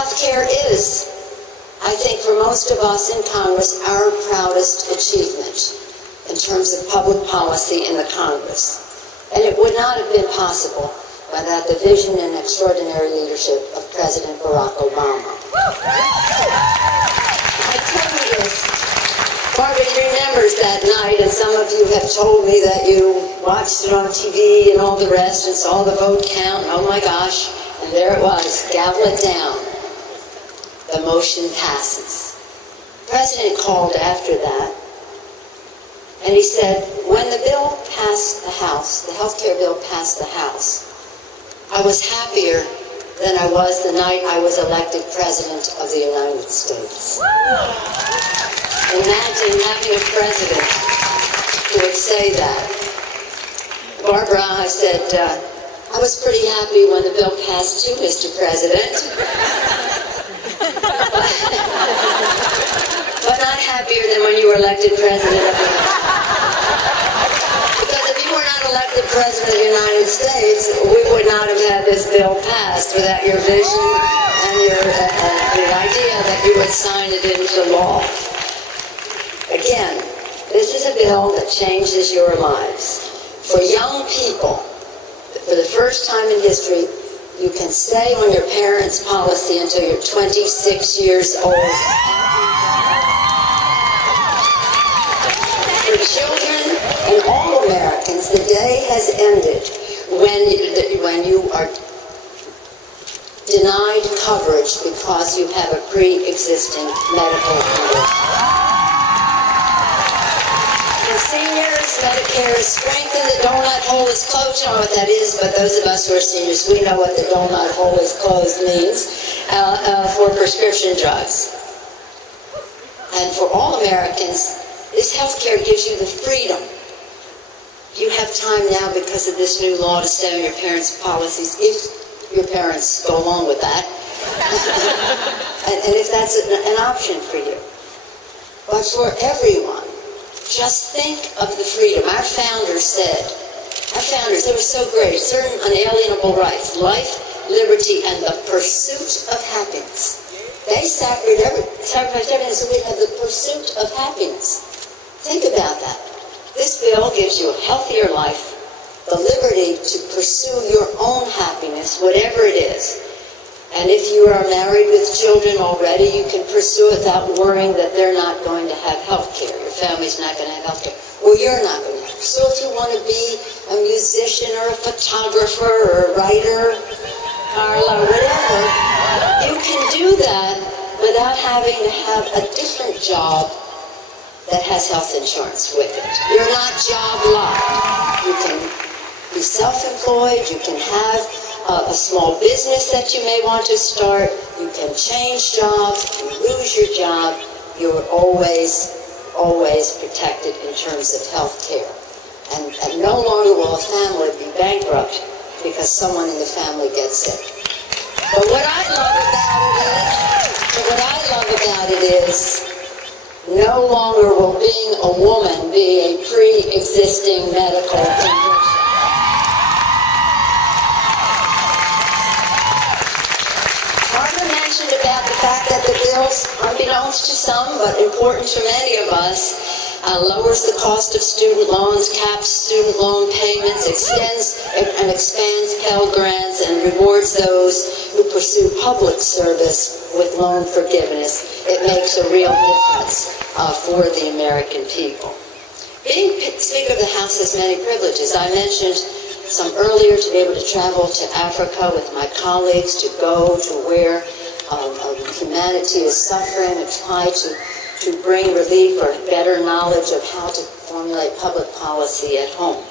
Healthcare is, I think, for most of us in Congress, our proudest achievement in terms of public policy in the Congress. And it would not have been possible without the vision and extraordinary leadership of President Barack Obama. I tell you this, Barbara remembers that night, and some of you have told me that you watched it on TV and all the rest and saw the vote count, and oh my gosh, and there it was, gavel it down. The motion passes. The President called after that, and he said, when the bill passed the House, the health care bill passed the House, I was happier than I was the night I was elected President of the United States. Imagine having a president who would say that. Barbara, I said, I was pretty happy when the bill passed too, Mr. President. But not happier than when you were elected President of the United States. Because if you were not elected President of the United States, we would not have had this bill passed without your vision and the idea that you would sign it into law. Again, this is a bill that changes your lives. For young people, for the first time in history, you can stay on your parents' policy until you're 26 years old. For children and all Americans, the day has ended when you are denied coverage because you have a pre-existing medical condition. For seniors, Medicare is strengthened. The donut hole is closed. You know what that is, but those of us who are seniors, we know what the donut hole is closed means for prescription drugs. And for all Americans, this health care gives you the freedom. You have time now because of this new law to stay on your parents' policies, if your parents go along with that, and if that's an option for you. But for everyone, just think of the freedom. Our founders, they were so great, certain unalienable rights, life, liberty, and the pursuit of happiness. They sacrificed everything so we'd have the pursuit of happiness. Think about that. This bill gives you a healthier life, the liberty to pursue your own happiness, whatever it is. And if you are married with children already, you can pursue it without worrying that they're not going to have health care. Your family's not going to have health care. Or you're not going to have. So if you want to be a musician or a photographer or a writer, Carla, whatever, you can do that without having to have a different job that has health insurance with it. You're not job locked. You can be self-employed. You can have a small business that you may want to start. You can change jobs. If you lose your job, you're always protected in terms of health care. And no longer will a family be bankrupt because someone in the family gets sick. But what I love about it is no longer will being a woman be a pre-existing medical condition. Barbara mentioned about the fact that the bills, unbeknownst to some, but important to many of us, lowers the cost of student loans, caps student loan payments, extends and expands Pell Grants, and rewards those who pursue public service with loan forgiveness. It makes a real difference for the American people. Being Speaker of the House has many privileges. I mentioned some earlier, to be able to travel to Africa with my colleagues, to go to where humanity is suffering and try to bring relief or better knowledge of how to formulate public policy at home.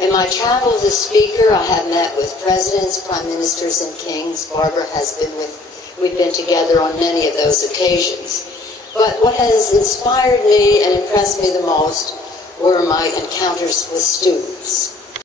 In my travels as Speaker, I have met with presidents, prime ministers, and kings. Barbara has been we've been together on many of those occasions. But what has inspired me and impressed me the most were my encounters with students.